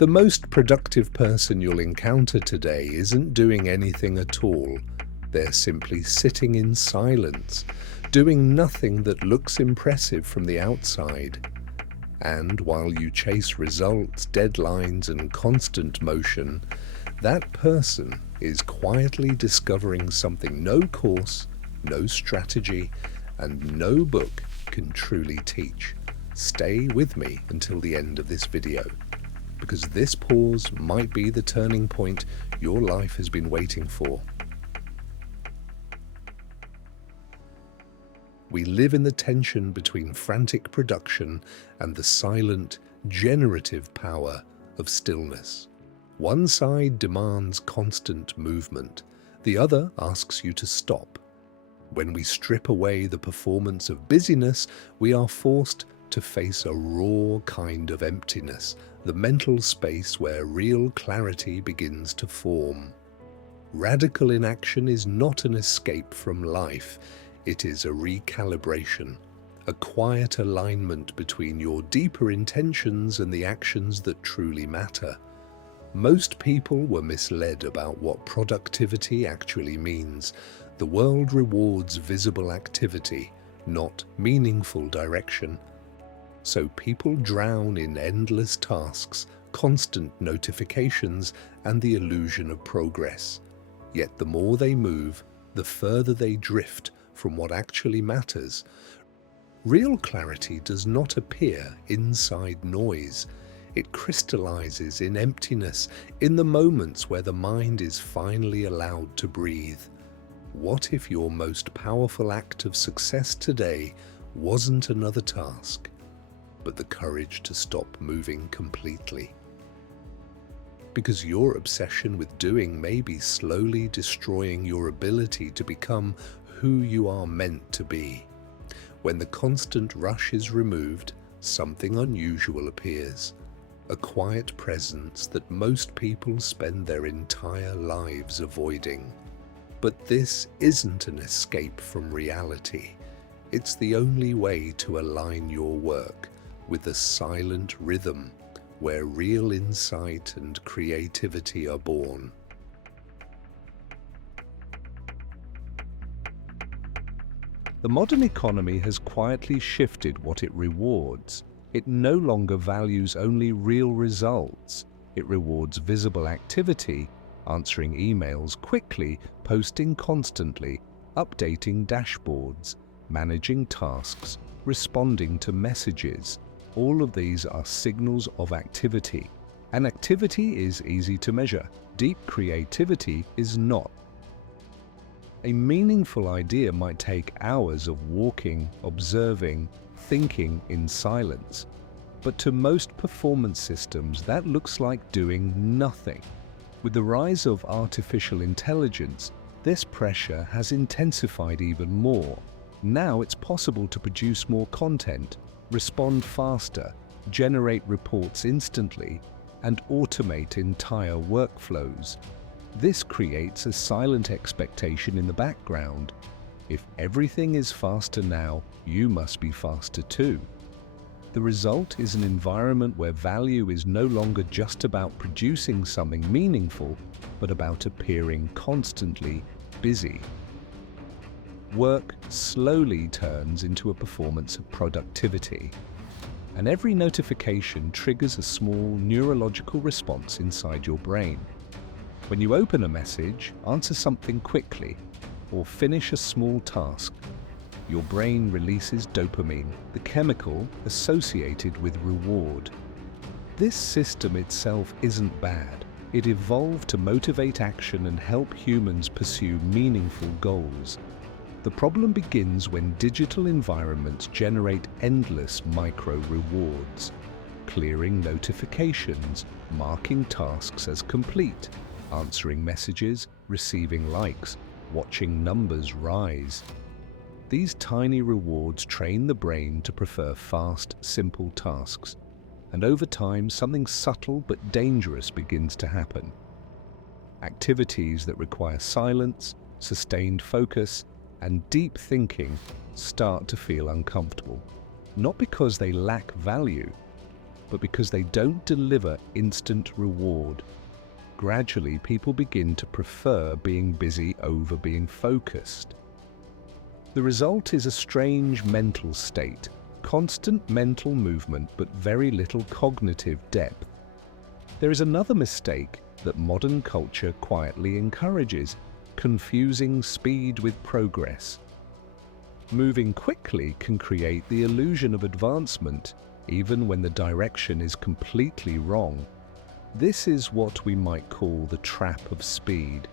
The most productive person you'll encounter today isn't doing anything at all. They're simply sitting in silence, doing nothing that looks impressive from the outside. And while you chase results, deadlines, and constant motion, that person is quietly discovering something no course, no strategy, and no book can truly teach. Stay with me until the end of this video, because this pause might be the turning point your life has been waiting for. We live in the tension between frantic production and the silent, generative power of stillness. One side demands constant movement, the other asks you to stop. When we strip away the performance of busyness, we are forced to face a raw kind of emptiness, the mental space where real clarity begins to form. Radical inaction is not an escape from life, it is a recalibration, a quiet alignment between your deeper intentions and the actions that truly matter. Most people were misled about what productivity actually means. The world rewards visible activity, not meaningful direction. So people drown in endless tasks, constant notifications, and the illusion of progress. Yet the more they move, the further they drift from what actually matters. Real clarity does not appear inside noise. It crystallizes in emptiness, in the moments where the mind is finally allowed to breathe. What if your most powerful act of success today wasn't another task, but the courage to stop moving completely? Because your obsession with doing may be slowly destroying your ability to become who you are meant to be. When the constant rush is removed, something unusual appears. A quiet presence that most people spend their entire lives avoiding. But this isn't an escape from reality. It's the only way to align your work with a silent rhythm where real insight and creativity are born. The modern economy has quietly shifted what it rewards. It no longer values only real results. It rewards visible activity, answering emails quickly, posting constantly, updating dashboards, managing tasks, responding to messages. All of these are signals of activity. And activity is easy to measure. Deep creativity is not. A meaningful idea might take hours of walking, observing, thinking in silence. But to most performance systems, that looks like doing nothing. With the rise of artificial intelligence, this pressure has intensified even more. Now it's possible to produce more content, respond faster, generate reports instantly, and automate entire workflows. This creates a silent expectation in the background. If everything is faster now, you must be faster too. The result is an environment where value is no longer just about producing something meaningful, but about appearing constantly busy. Work slowly turns into a performance of productivity, and every notification triggers a small neurological response inside your brain. When you open a message, answer something quickly, or finish a small task, your brain releases dopamine, the chemical associated with reward. This system itself isn't bad. It evolved to motivate action and help humans pursue meaningful goals. The problem begins when digital environments generate endless micro-rewards, clearing notifications, marking tasks as complete, answering messages, receiving likes, watching numbers rise. These tiny rewards train the brain to prefer fast, simple tasks, and over time something subtle but dangerous begins to happen. Activities that require silence, sustained focus, and deep thinking start to feel uncomfortable, not because they lack value, but because they don't deliver instant reward. Gradually, people begin to prefer being busy over being focused. The result is a strange mental state, constant mental movement but very little cognitive depth. There is another mistake that modern culture quietly encourages: confusing speed with progress. Moving quickly can create the illusion of advancement, even when the direction is completely wrong. This is what we might call the trap of speed.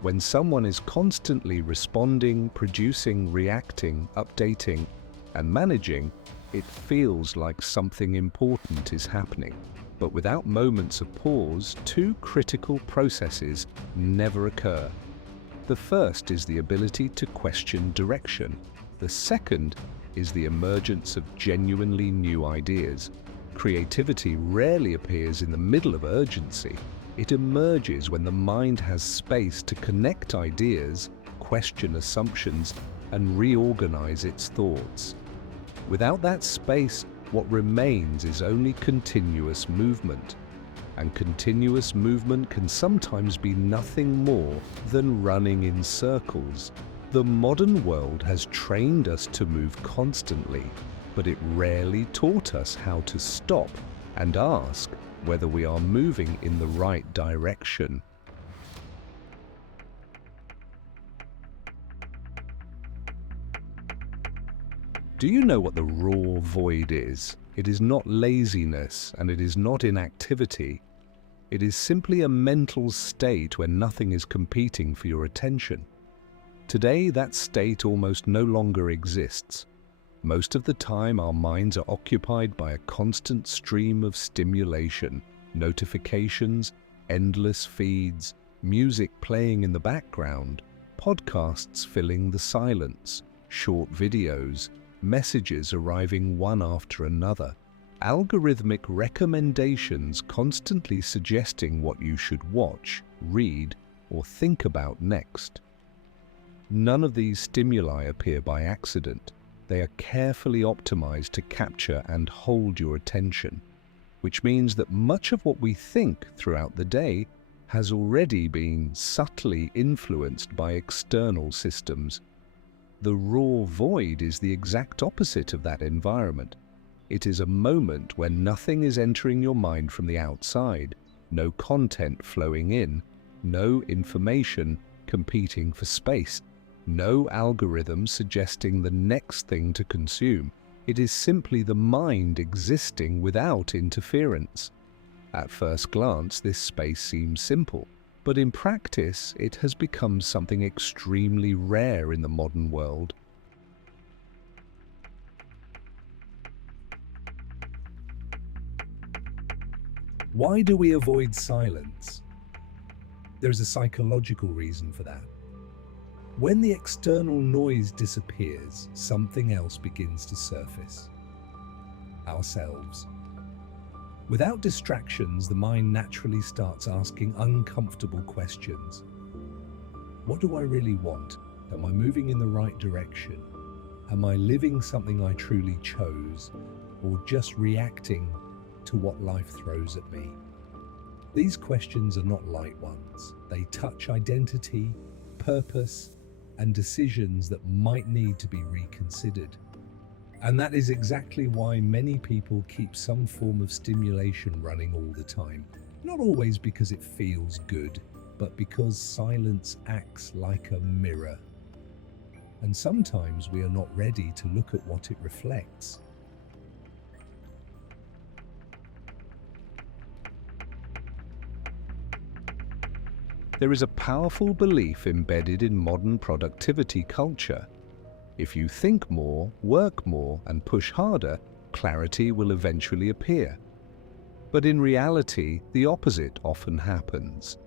When someone is constantly responding, producing, reacting, updating, and managing, it feels like something important is happening. But without moments of pause, two critical processes never occur. The first is the ability to question direction. The second is the emergence of genuinely new ideas. Creativity rarely appears in the middle of urgency. It emerges when the mind has space to connect ideas, question assumptions, and reorganize its thoughts. Without that space, what remains is only continuous movement. And continuous movement can sometimes be nothing more than running in circles. The modern world has trained us to move constantly, but it rarely taught us how to stop and ask whether we are moving in the right direction. Do you know what the raw void is? It is not laziness and it is not inactivity. It is simply a mental state where nothing is competing for your attention. Today, that state almost no longer exists. Most of the time, our minds are occupied by a constant stream of stimulation, notifications, endless feeds, music playing in the background, podcasts filling the silence, short videos, messages arriving one after another, algorithmic recommendations constantly suggesting what you should watch, read, or think about next. None of these stimuli appear by accident. They are carefully optimized to capture and hold your attention, which means that much of what we think throughout the day has already been subtly influenced by external systems. The raw void is the exact opposite of that environment. It is a moment when nothing is entering your mind from the outside, no content flowing in, no information competing for space, no algorithm suggesting the next thing to consume. It is simply the mind existing without interference. At first glance, this space seems simple, but in practice, it has become something extremely rare in the modern world. Why do we avoid silence? There's a psychological reason for that. When the external noise disappears, something else begins to surface. Ourselves. Without distractions, the mind naturally starts asking uncomfortable questions. What do I really want? Am I moving in the right direction? Am I living something I truly chose, or just reacting to what life throws at me? These questions are not light ones. They touch identity, purpose, and decisions that might need to be reconsidered. And that is exactly why many people keep some form of stimulation running all the time. Not always because it feels good, but because silence acts like a mirror. And sometimes we are not ready to look at what it reflects. There is a powerful belief embedded in modern productivity culture. If you think more, work more, and push harder, clarity will eventually appear. But in reality, the opposite often happens.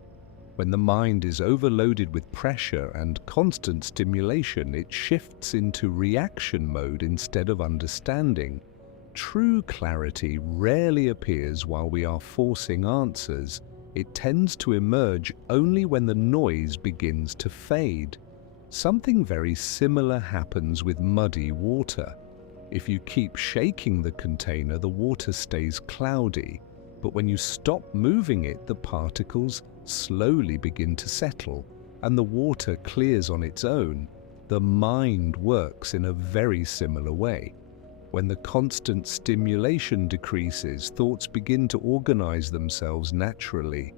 When the mind is overloaded with pressure and constant stimulation, it shifts into reaction mode instead of understanding. True clarity rarely appears while we are forcing answers. It tends to emerge only when the noise begins to fade. Something very similar happens with muddy water. If you keep shaking the container, the water stays cloudy, but when you stop moving it, the particles slowly begin to settle and the water clears on its own. The mind works in a very similar way. When the constant stimulation decreases, thoughts begin to organize themselves naturally.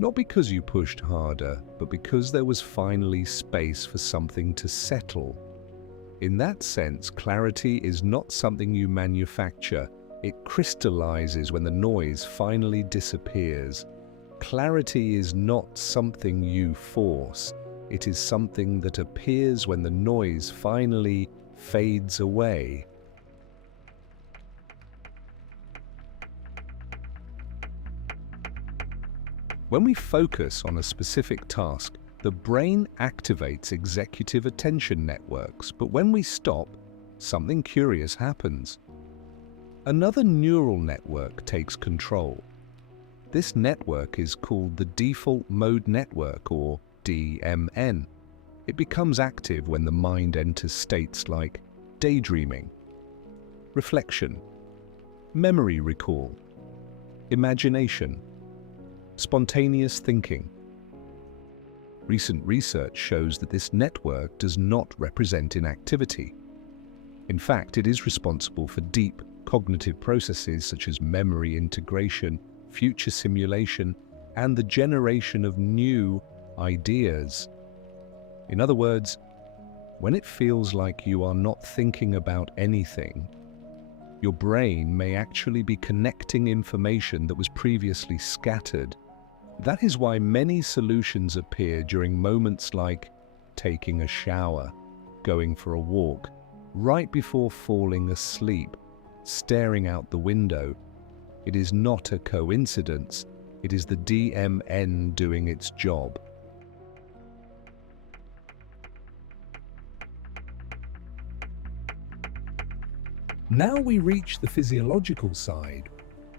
Not because you pushed harder, but because there was finally space for something to settle. In that sense, clarity is not something you manufacture. It crystallizes when the noise finally disappears. Clarity is not something you force. It is something that appears when the noise finally fades away. When we focus on a specific task, the brain activates executive attention networks, but when we stop, something curious happens. Another neural network takes control. This network is called the default mode network, or DMN. It becomes active when the mind enters states like daydreaming, reflection, memory recall, imagination, spontaneous thinking. Recent research shows that this network does not represent inactivity. In fact, it is responsible for deep cognitive processes such as memory integration, future simulation, and the generation of new ideas. In other words, when it feels like you are not thinking about anything, your brain may actually be connecting information that was previously scattered. That is why many solutions appear during moments like taking a shower, going for a walk, right before falling asleep, staring out the window. It is not a coincidence. It is the DMN doing its job. Now we reach the physiological side.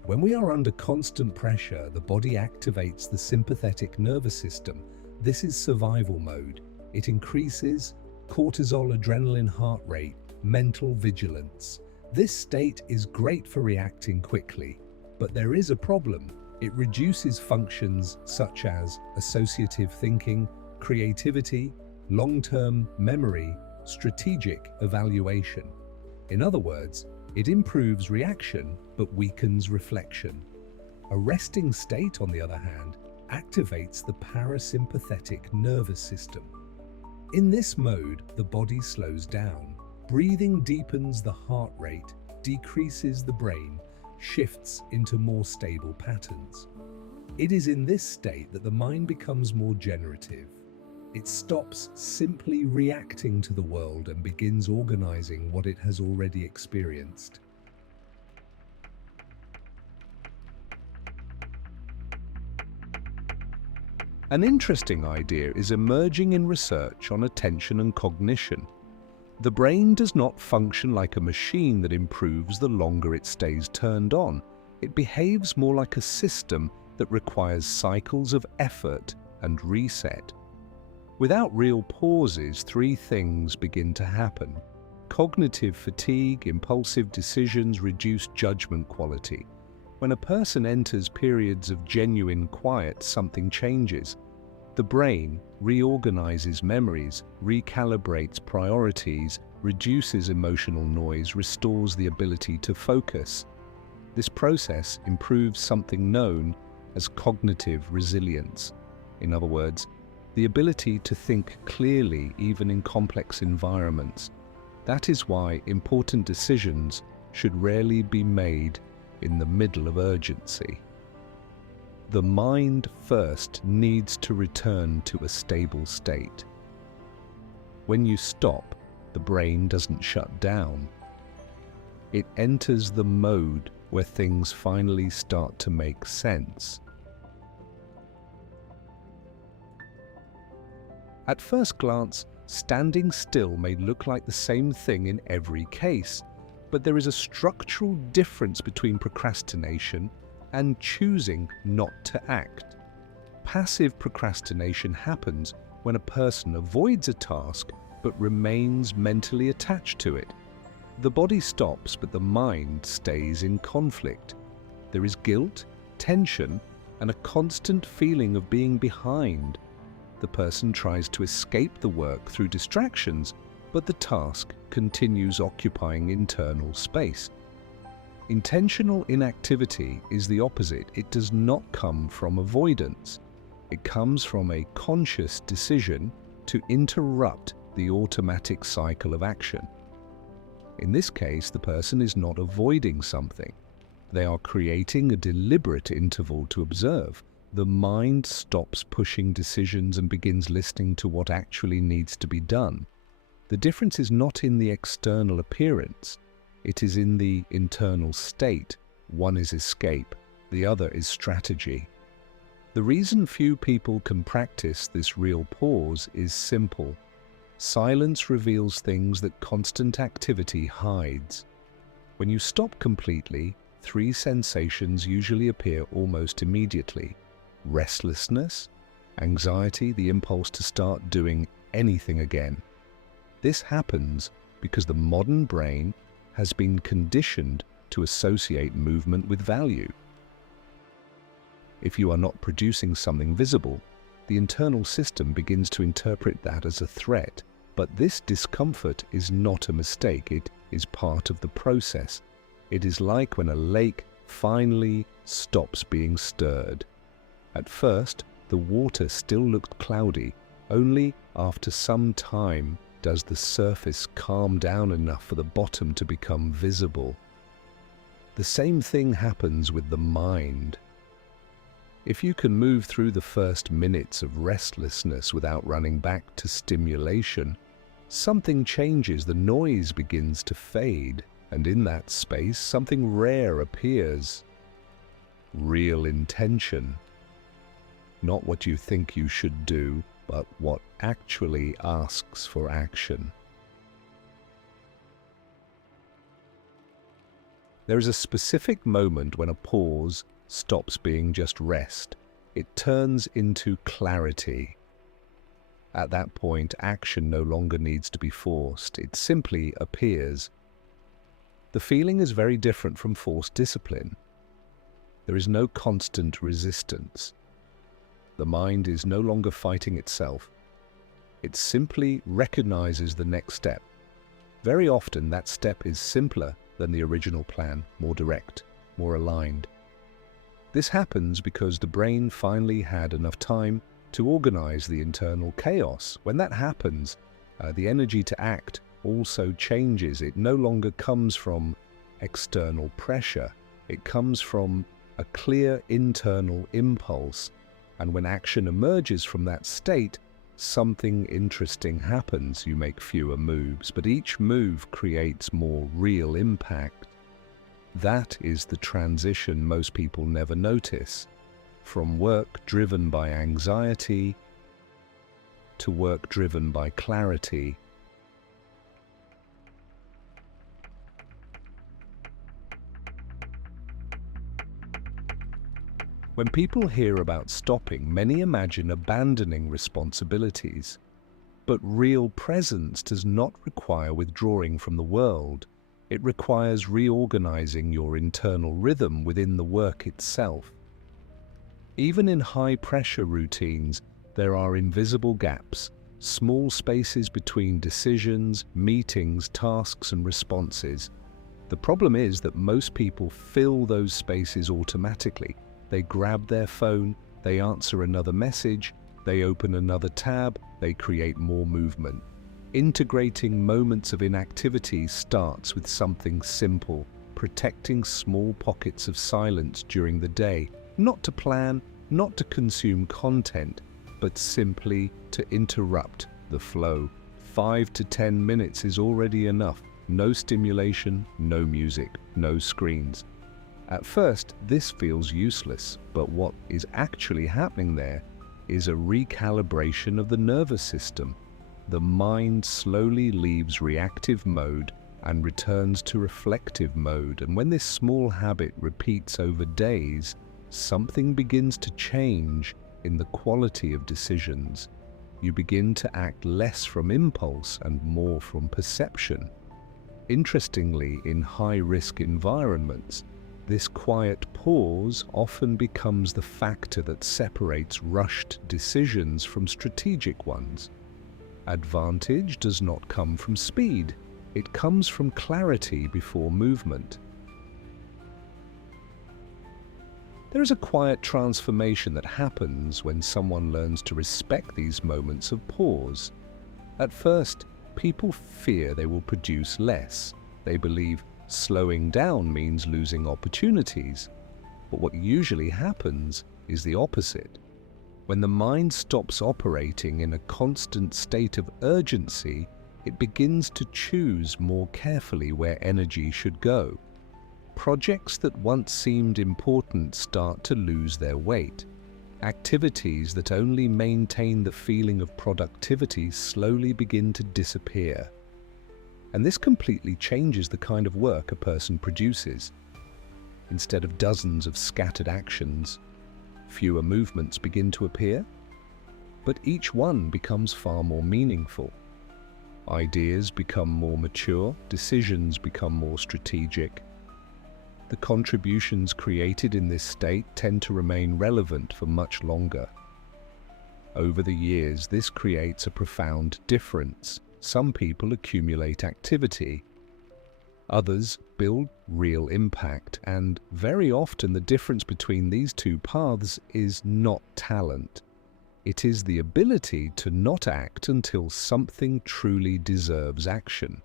When we are under constant pressure, the body activates the sympathetic nervous system. This is survival mode. It increases cortisol, adrenaline, heart rate, mental vigilance. This state is great for reacting quickly, but there is a problem. It reduces functions such as associative thinking, creativity, long-term memory, strategic evaluation. In other words, it improves reaction but weakens reflection. A resting state, on the other hand, activates the parasympathetic nervous system. In this mode, the body slows down. Breathing deepens the heart rate, decreases the brain, shifts into more stable patterns. It is in this state that the mind becomes more generative. It stops simply reacting to the world and begins organizing what it has already experienced. An interesting idea is emerging in research on attention and cognition. The brain does not function like a machine that improves the longer it stays turned on. It behaves more like a system that requires cycles of effort and reset. Without real pauses, three things begin to happen. Cognitive fatigue, impulsive decisions, reduced judgment quality. When a person enters periods of genuine quiet, something changes. The brain reorganizes memories, recalibrates priorities, reduces emotional noise, restores the ability to focus. This process improves something known as cognitive resilience. In other words, the ability to think clearly even in complex environments. That is why important decisions should rarely be made in the middle of urgency. The mind first needs to return to a stable state. When you stop, the brain doesn't shut down. It enters the mode where things finally start to make sense. At first glance, standing still may look like the same thing in every case, but there is a structural difference between procrastination and choosing not to act. Passive procrastination happens when a person avoids a task but remains mentally attached to it. The body stops, but the mind stays in conflict. There is guilt, tension, and a constant feeling of being behind. The person tries to escape the work through distractions, but the task continues occupying internal space. Intentional inactivity is the opposite. It does not come from avoidance. It comes from a conscious decision to interrupt the automatic cycle of action. In this case, the person is not avoiding something. They are creating a deliberate interval to observe. The mind stops pushing decisions and begins listening to what actually needs to be done. The difference is not in the external appearance. It is in the internal state. One is escape, the other is strategy. The reason few people can practice this real pause is simple. Silence reveals things that constant activity hides. When you stop completely, 3 sensations usually appear almost immediately: restlessness, anxiety, the impulse to start doing anything again. This happens because the modern brain has been conditioned to associate movement with value. If you are not producing something visible, the internal system begins to interpret that as a threat. But this discomfort is not a mistake, it is part of the process. It is like when a lake finally stops being stirred. At first, the water still looked cloudy. Only after some time does the surface calm down enough for the bottom to become visible. The same thing happens with the mind. If you can move through the first minutes of restlessness without running back to stimulation, something changes, the noise begins to fade, and in that space something rare appears. Real intention. Not what you think you should do, but what actually asks for action. There is a specific moment when a pause stops being just rest. It turns into clarity. At that point, action no longer needs to be forced. It simply appears. The feeling is very different from forced discipline. There is no constant resistance. The mind is no longer fighting itself. It simply recognizes the next step. Very often, that step is simpler than the original plan, more direct, more aligned. This happens because the brain finally had enough time to organize the internal chaos. When that happens, the energy to act also changes. It no longer comes from external pressure. It comes from a clear internal impulse. And when action emerges from that state, something interesting happens. You make fewer moves, but each move creates more real impact. That is the transition most people never notice. From work driven by anxiety to work driven by clarity. When people hear about stopping, many imagine abandoning responsibilities. But real presence does not require withdrawing from the world. It requires reorganizing your internal rhythm within the work itself. Even in high-pressure routines, there are invisible gaps, small spaces between decisions, meetings, tasks, and responses. The problem is that most people fill those spaces automatically. They grab their phone, they answer another message, they open another tab, they create more movement. Integrating moments of inactivity starts with something simple, protecting small pockets of silence during the day, not to plan, not to consume content, but simply to interrupt the flow. 5 to 10 minutes is already enough. No stimulation, no music, no screens. At first, this feels useless, but what is actually happening there is a recalibration of the nervous system. The mind slowly leaves reactive mode and returns to reflective mode, and when this small habit repeats over days, something begins to change in the quality of decisions. You begin to act less from impulse and more from perception. Interestingly, in high-risk environments, this quiet pause often becomes the factor that separates rushed decisions from strategic ones. Advantage does not come from speed, it comes from clarity before movement. There is a quiet transformation that happens when someone learns to respect these moments of pause. At first, people fear they will produce less. They believe slowing down means losing opportunities. But what usually happens is the opposite. When the mind stops operating in a constant state of urgency, it begins to choose more carefully where energy should go. Projects that once seemed important start to lose their weight. Activities that only maintain the feeling of productivity slowly begin to disappear. And this completely changes the kind of work a person produces. Instead of dozens of scattered actions, fewer movements begin to appear, but each one becomes far more meaningful. Ideas become more mature, decisions become more strategic. The contributions created in this state tend to remain relevant for much longer. Over the years, this creates a profound difference. Some people accumulate activity, others build real impact, and very often the difference between these two paths is not talent. It is the ability to not act until something truly deserves action.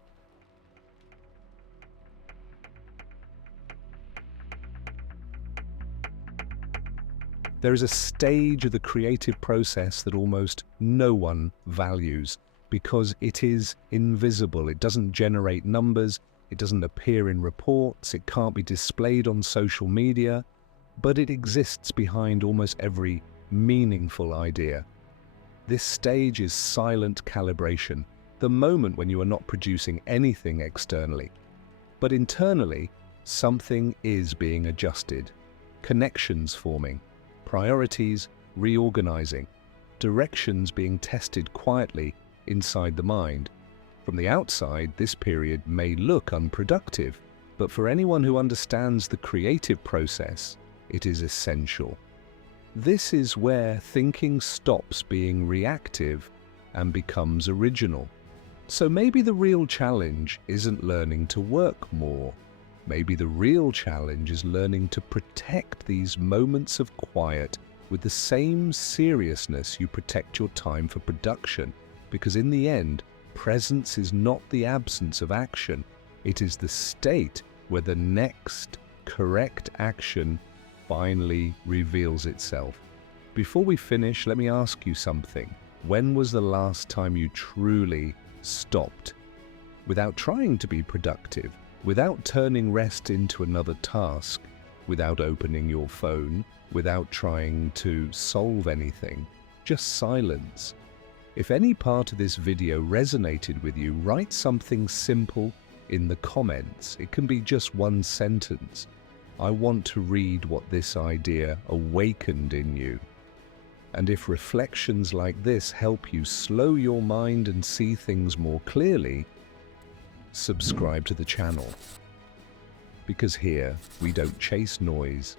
There is a stage of the creative process that almost no one values because it is invisible. It doesn't generate numbers, it doesn't appear in reports, it can't be displayed on social media, but it exists behind almost every meaningful idea. This stage is silent calibration, the moment when you are not producing anything externally. But internally, something is being adjusted, connections forming, priorities reorganizing, directions being tested quietly inside the mind. From the outside, this period may look unproductive, but for anyone who understands the creative process, it is essential. This is where thinking stops being reactive and becomes original. So maybe the real challenge isn't learning to work more. Maybe the real challenge is learning to protect these moments of quiet with the same seriousness you protect your time for production, because in the end, presence is not the absence of action, it is the state where the next correct action finally reveals itself. Before we finish, let me ask you something. When was the last time you truly stopped? Without trying to be productive, without turning rest into another task, without opening your phone, without trying to solve anything, just silence. If any part of this video resonated with you, write something simple in the comments. It can be just one sentence. I want to read what this idea awakened in you. And if reflections like this help you slow your mind and see things more clearly, subscribe to the channel. Because here, we don't chase noise.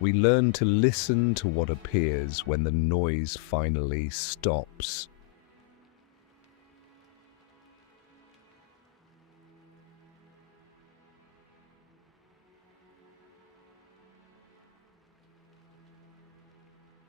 We learn to listen to what appears when the noise finally stops.